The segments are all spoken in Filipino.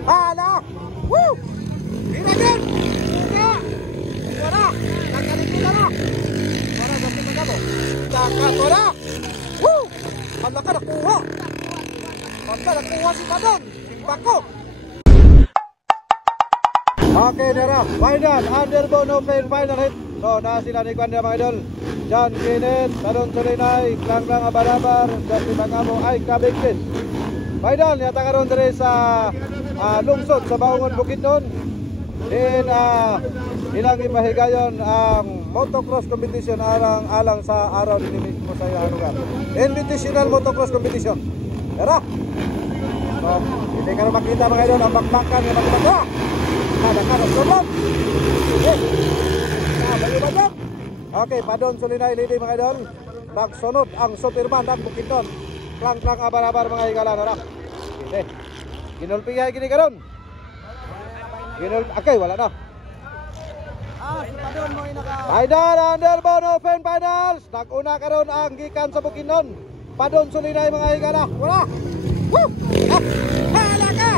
Hala! Woo! Binagan! Buka! Wala! Nagkalikila na! Para sa pinagano mo. Nakato na! Woo! Hala ka nakuha! Hala nakuha si Padon! Simbako! Okay, nara. Final. Underbone Open final hit. So, na sila ni Kwanda mga idol. John Kenneth, Padon Solinay, Klang Abarabar, Justin Mangamo, ay Kabiglis. Final, yata karon dere sa lungsod sa Baungon Bukidnon. Din ilang ipahigayon ang motocross competition alang sa araw din mismo sa lugar. Invitational motocross competition. Tara. So, hindi ka na makita mga idol ang bakbakan ng magbaga. Ada karon sobrang. Balik-balik. Okay, Padon Solinay leading mga idol. Nagsunod ang Superman ng Bukidnon. Klang abarabar mga higala na. Okay. Ginulpingay gini karon. Okay, wala na. Si Padon mo inaka. Final Underbone Open Finals. Nag-una karon ang gikan sa Bukidnon. Padon Solinay mga higala. Wala. Woo! Hala ka!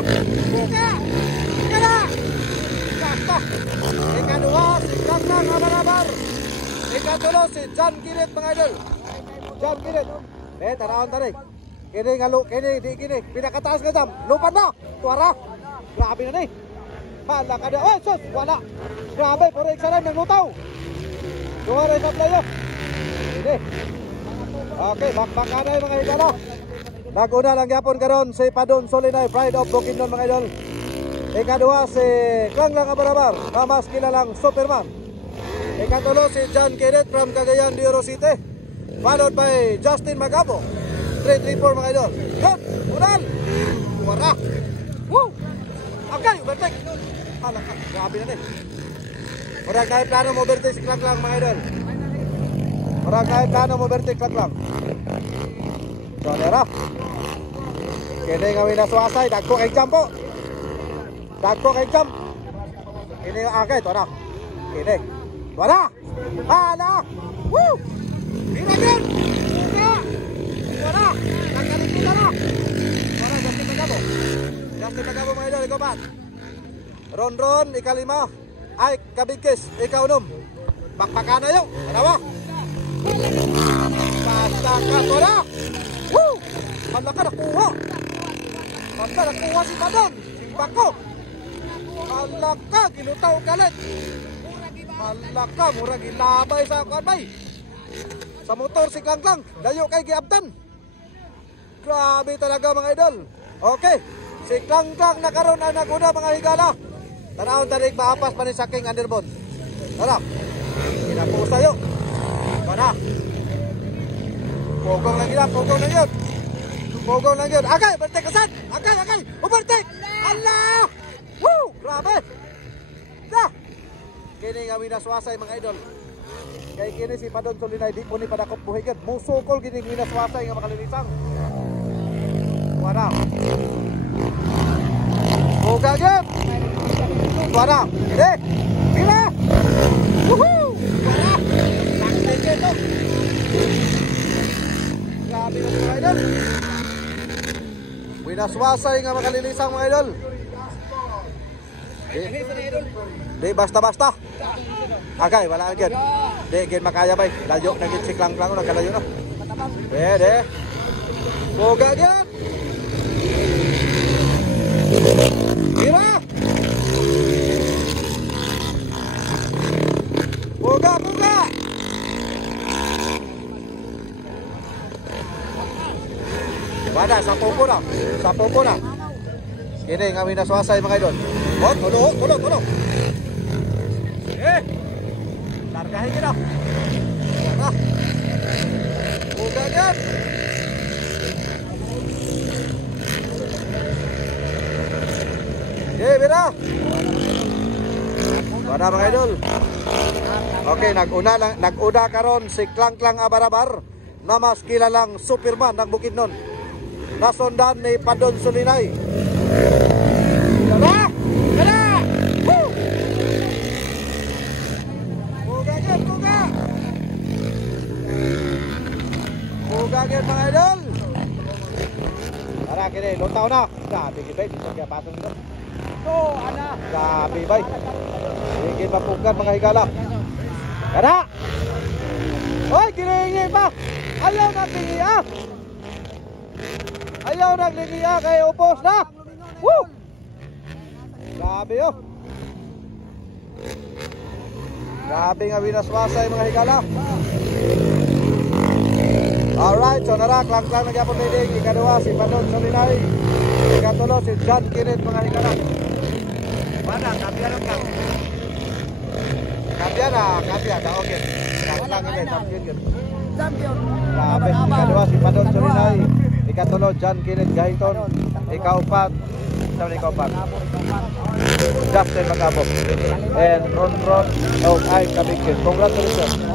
Buka! Kala! Sakto. Ikaduha si Klang abarabar. Ikatulo si John Kenneth mga idol. John Kenneth. Tanawan tari. Kini ngalo, kini di kini. Pinakataas ka jam. Lupan na. Tuara. Grabe na ni. Hala ka na. Oh, sus. Wala. Grabe. Puro iksaran ng lutaw. Tuara sa playo. Ini. Okay. Bakbaka na mga higala. Nag-una lang yapon karon si Padon Solinay. Pride of Bukidnon mga idol. Ikaduha si Klang Abarabar. Na mas kilalang Superman. Ikatulo si John Kenneth from Cagayan de Oro City. Followed by Justin Mangamo. 334 mga idol. Good! Unal! Wara! Woo! Okay, overtake! Hala ka, grabe na din. Marang kahit plano mo overtake si Klang mga idol. Marang kahit plano mo overtake Klang. So, nera. Kini nga winaswasay. Dagko kay jump po. Dagko kay jump. Kini nga agay. Ito na. Kini. Wala! Hala! Woo! Binagan! Buka! Wala! Nagkalikila na! Wala, Justin Mangamo. Justin Mangamo mga idol, ikaw pat. Ron, ikalima. Ay, Kabigkis, ikaw unom. Bakbakana yun. Dalawa. Basta ka, wala! Woo! Hala ka nakuha! Hala nakuha si Padon! Simbako! Hala ka, ginutaw galit! Hala ka, murag ilabay sa kanbay. Sa motor si Klang, layo kay giabtan. Grabe talaga mga idol. Okay, si Klang nakaroon ang naguna mga higala. Tanawon tarik maapas pa ni saking Underbone. Tara, kinapusa yun. Mana? Pogong lang yun, pogong lang yun. Pogong lang yun. Agay, overtake kasan. Agay, overtake. Allah! Woo! Grabe. Dah! Kini nga winaswasay mga idol. Kay kini si Padon Solinay di po ni padakop buhay gid. Musukol gini winaswasay nga makalilisang. Wala. Buka gid. Wala. Kini. Bila. Woohoo! Wala. Taktik ito. Grabe na mga idol. Winaswasay nga makalilisang mga idol. Di basta-basta. Agay, wala agad. Di gid makaya bay. Layo na gid si Klang nagkalayo na. De. Boga gid. Ira. Boga. Wala, sa popo na. Kini nga winaswasay mga idol. Tulo. Largahin kita. Wala. Buka yan. Bira. Wala mga idol. Okay, nag-una karon si Klang Abarabar na mas kilalang Superman ng Bukidnon. Nasundan ni Padon Solinay. Wala. Woo! Buka yan mga idol. Tara kini, lutaw na. Grabe kita, hindi siya pasok dito. Go, ana. Grabe bay. Higit mapukan mga higala. Kada! Hoy, kinihingi pa! Ayaw naglingiya! Ayaw naglingiya kay upos na! Woo! Grabe oh! Grabe nga winaswasay mga higala. Alright, so narak lang nagyapon leading. Ikaduha si Padon Solinay. Ikatulo si John Kenneth mga higala. Mana, kapya lang ka. Kapya na, okay. Lang ini champion. Champion. Grabe, ikaduha si Padon Solinay. Ikatulo John Kenneth Gahiton. Ikaupat, sama ni ikaupat. Justin Magabo. And Ron, oh, ay, Kabigin. Congratulations.